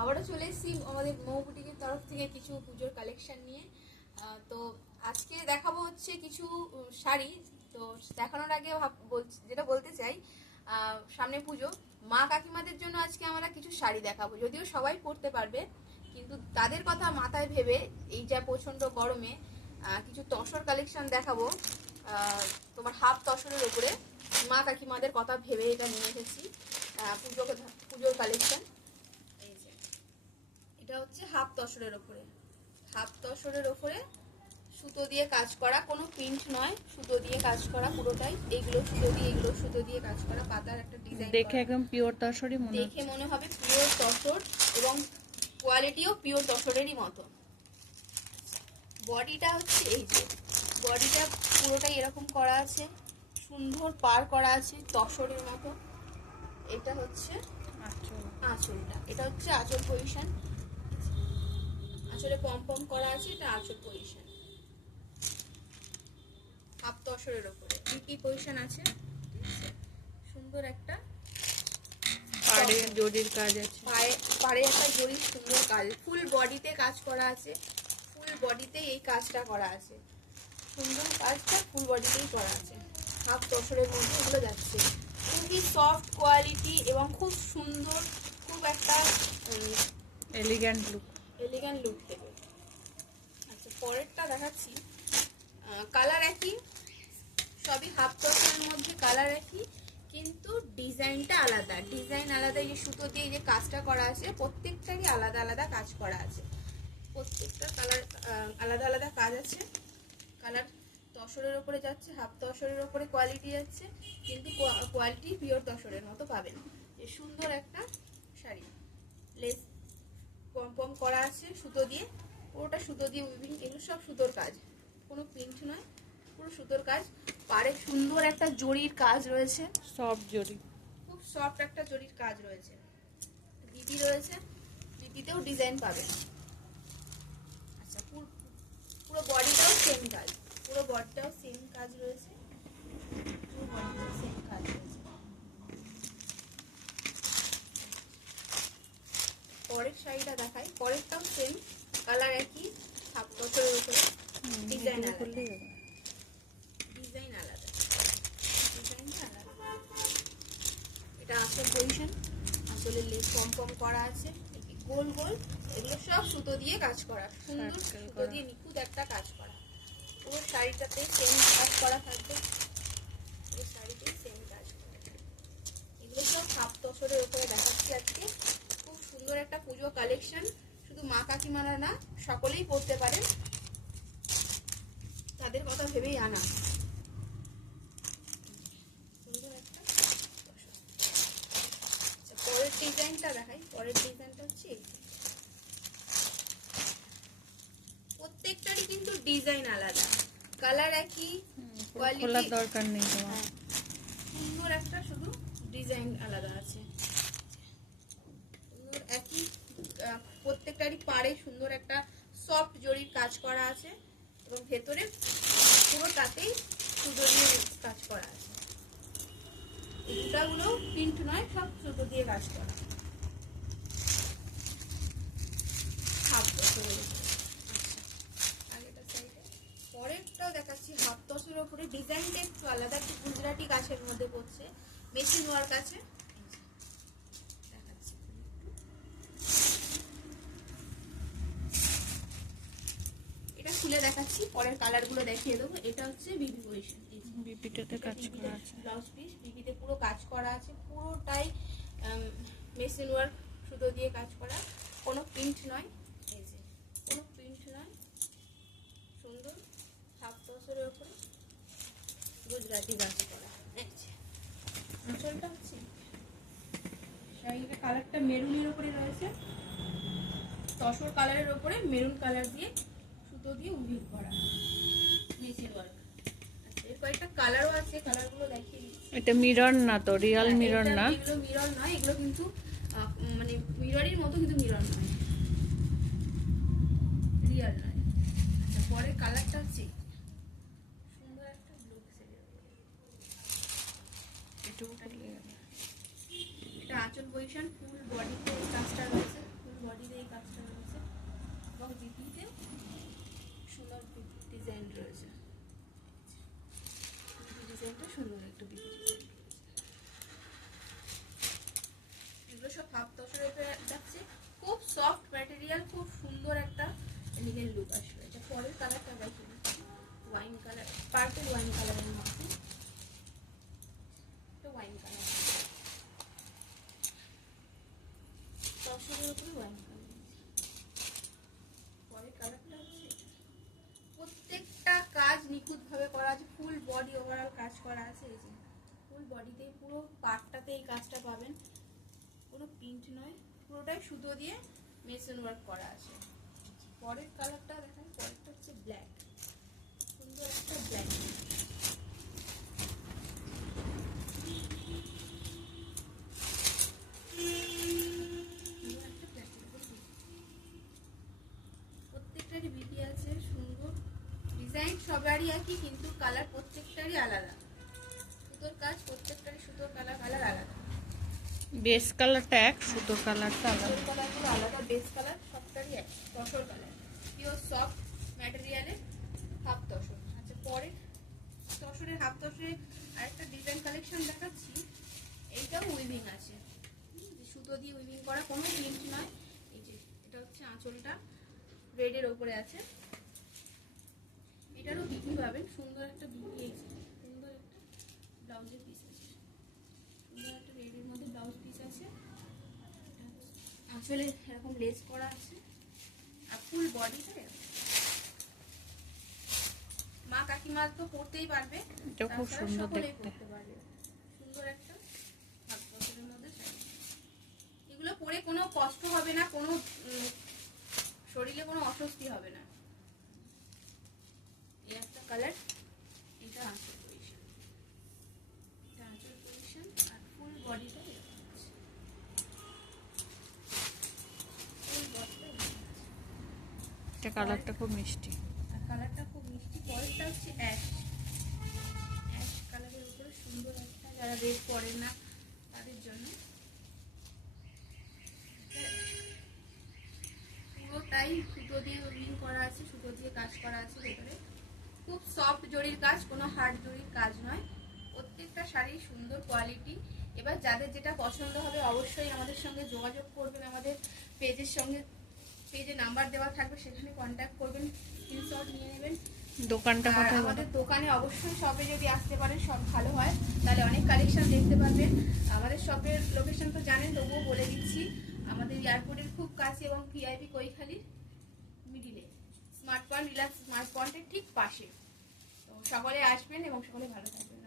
আবারও চলে এসেছি আমাদের মৌ বুটিকের তরফ থেকে কিছু পুজোর কালেকশন নিয়ে। তো আজকে দেখাবো হচ্ছে কিছু শাড়ি। তো দেখানোর আগে যেটা বলতে চাই, সামনে পুজো, মা কাকিমাদের জন্য আজকে আমরা কিছু শাড়ি দেখাবো। যদিও সবাই পরতে পারবে, কিন্তু তাদের কথা মাথায় ভেবে এই যা প্রচণ্ড গরমে কিছু তসর কালেকশন দেখাবো। তোমার হাফ তসরের উপরে মা কাকিমাদের কথা ভেবে এটা নিয়ে এসেছি পুজোর কালেকশন। এটা হচ্ছে হাফ তসরের ওপরে সুতো দিয়ে কাজ করা, কোনো প্রিন্ট নয়, সুতো দিয়ে কাজ করা পুরোটাই। এগুলো সুতো দিয়ে কাজ করা, পাতার একটা ডিজাইন দেখে একদম পিওর তসরই দেখে মনে হবে পিওর তসর, এবং কোয়ালিটিও পিওর তসরেরই মতো। বডিটা হচ্ছে এই যে, বডিটা পুরোটাই এরকম করা আছে, সুন্দর পার করা আছে তসরের মতো। এটা হচ্ছে আঁচলটা, এটা হচ্ছে আঁচল পজিশন, আঁচলে পম পম করা আছে, এটা আঁচল পজিশন। হাফ তসরের উপরে বিপি পজিশন আছে, সুন্দর একটা পাড়ে জরির কাজ আছে, পাড়ে একটা জরির সুন্দর কাজ, ফুল বডিতে কাজ করা আছে, ফুল বডিতে এই কাজটা করা আছে, সুন্দর কাজটা ফুল বডিতেই করা আছে। হাফ তসরের মধ্যে এগুলো যাচ্ছে, খুবই সফট কোয়ালিটি এবং খুব সুন্দর, খুব একটা এলিগ্যান্ট লুক দেবে। আচ্ছা, পরেরটা দেখাচ্ছি। কালার একই, সবই হাফ তসরের মধ্যে কালার একই, কিন্তু ডিজাইনটা আলাদা। এই যে সুতো দিয়ে যে কাজটা করা আছে, প্রত্যেকটারই আলাদা আলাদা কাজ করা আছে, প্রত্যেকটা কালার আলাদা আলাদা কাজ আছে। কালার তসরের উপরে যাচ্ছে, হাফ তসরের উপরে কোয়ালিটি যাচ্ছে, কিন্তু কোয়ালিটি পিওর তসরের মতো পাবেন। যে সুন্দর একটা শাড়ি, লেস পম পম করা আছে সুতো দিয়ে, পুরোটা সুতো দিয়ে উইভিং, এগুলো সব সুতোর কাজ, কোনো প্রিন্ট নয়, পুরো সুতোর কাজ। পাড়ে সুন্দর একটা জরির কাজ রয়েছে, সফট জরি, খুব সফট একটা জরির কাজ রয়েছে। বিপি রয়েছে, বিপিতেও ডিজাইন পাবেন। আচ্ছা, পুরো বডিটাও সেম কাজ, পুরো বডিটাও সেম কাজ রয়েছে, পুরো বডিটাও সেম কাজ রয়েছে। পরের শাড়িটা দেখাই, পরেরটাও সেম কালার একই, হাফ তসরের উপরে, ডিজাইন আলাদা, এটা আঁচল পজিশন, আঁচলে লেস কম কম করা আছে, গোল গোল, এগুলো সব সুতো দিয়ে কাজ করা, সুন্দর সুতো দিয়ে নিখুঁত একটা কাজ করা। পুরো শাড়িটাতে সেম কাজ করা থাকবে, পুরো শাড়িতে সেম কাজ করা। এগুলো সব হাফ তসরের উপরে দেখাচ্ছি আজকে। খুব সুন্দর একটা পুজো কালেকশন, শুধু মা কাকিমারা না, সকলেই পরতে পারেন, তাদের কথা ভেবেই আনা। পরের ডিজাইনটা দেখাই, পরের ডিজাইনটা হচ্ছে প্রত্যেকটারই কিন্তু ডিজাইন আলাদা, কালার একই, খোলার দরকার নেই তোমার, সুন্দর একটা শুধু ডিজাইন আলাদা আছে, সুন্দর একই। প্রত্যেকটারই পাড়ে সুন্দর একটা সফট জরির কাজ করা আছে, এবং ভেতরে পুরোটাতেই সুতো দিয়ে কাজ করা আছে। এই দুটাগুলো প্রিন্ট নয়, সব সুতো দিয়ে কাজ করা। হাফ তসরের উপরে, আগেরটা সাইডে। পরেরটাও দেখাচ্ছি হাফ তসরের উপরে, ডিজাইনটা একটু আলাদা, একটু গুজরাটি কাছের মধ্যে পড়ছে, মেশিন ওয়ার্ক আছে। দেখাচ্ছি, এটা খুলে দেখাচ্ছি, পরের কালারগুলো দেখিয়ে দেবো। এটা হচ্ছে বিবি পজিশন, বিপিটাতে কাজ করা আছে, ব্লাউজ পিস বিবিতে পুরো কাজ করা আছে, পুরোটাই মেশিন ওয়ার্ক, সুতো দিয়ে কাজ করা, কোনো প্রিন্ট নয়, এই যে কোনো প্রিন্ট নয়, সুন্দর হাফ তসরের উপরে গুজরাটি কাজ করা। আঁচলটা হচ্ছে শাড়িটা কালারটা মেরুনের উপরে রয়েছে, তসর কালারের উপরে মেরুন কালার দিয়ে সুতো দিয়ে উইভিং করা, মেশিন ওয়ার্ক। এর কয়েকটা কালারও আছে, কালারগুলো দেখিয়ে দিচ্ছি। এটা মিরর না তো, রিয়েল মিরর না, এগুলো মিরর নয়, এগুলো কিন্তু মানে মিররের মতো, কিন্তু মিরর নয়, রিয়েল নয়। আচ্ছা, পরের কালারটা হচ্ছে সুন্দর একটা ব্লু শেডের, এটা আঁচল পজিশন, ফুল বডিতে কাজটা রয়েছে, ফুল হাফ তসরের উপরে যাচ্ছে, খুব সফট ম্যাটেরিয়াল, খুব সুন্দর একটা এলিগেন্ট লুক আসবে। এটা পরের কালারটা দেখুন, ওয়াইন কালার, পার্পল ওয়াইন কালারের মধ্যে, তো ওয়াইন কালার, তসরের উপরে ওয়াইন কালার। পরের কালারটা হচ্ছে এটা। প্রত্যেকটা কাজ নিখুঁত ভাবে করা আছে, ফুল বডি ওভারঅল কাজ করা আছে। এই যে ফুল বডিতে পুরো পার্টটাতে এই কাজটা পাবেন, কোনো প্রিন্ট নয়, পুরোটাই সুতো দিয়ে মেশিন ওয়ার্ক করা আছে। পরের কালারটা দেখেন, পরেরটা হচ্ছে ব্ল্যাক, সুন্দর একটা ব্ল্যাক। প্রত্যেকটারই বিধি আছে, সুন্দর ডিজাইন সবারই একই, কিন্তু কালার প্রত্যেকটারই আলাদা। সুতোর কাজ প্রত্যেকটারই, সুতোর কালার আলাদা, বেস কালারটা এক, সুতোর কালারটা আলাদা। সুতোর কালারগুলো আলাদা, বেস কালার সবটারই এক। তসর কালার পিওর সফট ম্যাটেরিয়ালে হাফ তসর। আচ্ছা, পরে তসরের হাফ তসরের আরেকটা ডিজাইন কালেকশন দেখাচ্ছি। এইটাও উইভিং আছে, সুতো দিয়ে উইভিং করা, কোনো প্রিন্ট নয়। এই যে এটা হচ্ছে আঁচলটা, রেডের ওপরে আছে, এটারও বিধি পাবেন, সুন্দর একটা বিধি। এই যে সুন্দর একটা ব্লাউজের পিস আছে, সুন্দর একটা রেডের মধ্যে ব্লাউজ পিস আছে, আঁচলে এরকম লেস করা আছে, আর ফুল বডিতে মা কাকিমা তো পরতেই পারবে, এটা খুব তাছাড়া সুন্দর সকলেই দেখতে। পরতে পারবে। সুন্দর একটা হাফ বছরের মধ্যে শাড়ি। এগুলো পরে কোনো কষ্ট হবে না, কোনো শরীরে কোনো অস্বস্তি হবে না। এই একটা কালার, এটা আঁচল পজিশন, এটা আঁচল পজিশন, আর ফুল বডিটা এরকম আছে, ফুল বডিটা এরকম আছে। এটা কালারটা খুব মিষ্টি। আর কালারটা খুব মিষ্টি। পরেরটা হচ্ছে অ্যাশ, অ্যাশ কালারের উপরে সুন্দর একটা, যারা রেড পরেন না তাদের জন্য। পুরোটাই সুতো দিয়ে উইভিং করা আছে, সুতো দিয়ে কাজ করা আছে ভেতরে, খুব সফট জরির কাজ, কোনো হার্ড জরির কাজ নয়। প্রত্যেকটা শাড়ি সুন্দর কোয়ালিটি। এবার যাদের যেটা পছন্দ হবে অবশ্যই আমাদের সঙ্গে যোগাযোগ করবেন, আমাদের পেজের সঙ্গে, পেজে নাম্বার দেওয়া থাকবে, সেখানে কন্ট্যাক্ট করবেন, স্ক্রিনশট নিয়ে নেবেন। দোকানটা আর কোথায় বলো? আমাদের দোকানে অবশ্যই শপে যদি আসতে পারেন সব ভালো হয়, তাহলে অনেক কালেকশন দেখতে পারবেন। আমাদের শপের লোকেশন তো জানেন, তবুও বলে দিচ্ছি, আমাদের এয়ারপোর্টের খুব কাছে এবং ভিআইপি কৈখালির মিডিলে, স্মার্ট পয়েন্ট, রিল্যাক্স স্মার্ট পয়েন্টের ঠিক পাশে। তো সকলে আসবেন এবং সকলে ভালো থাকবেন।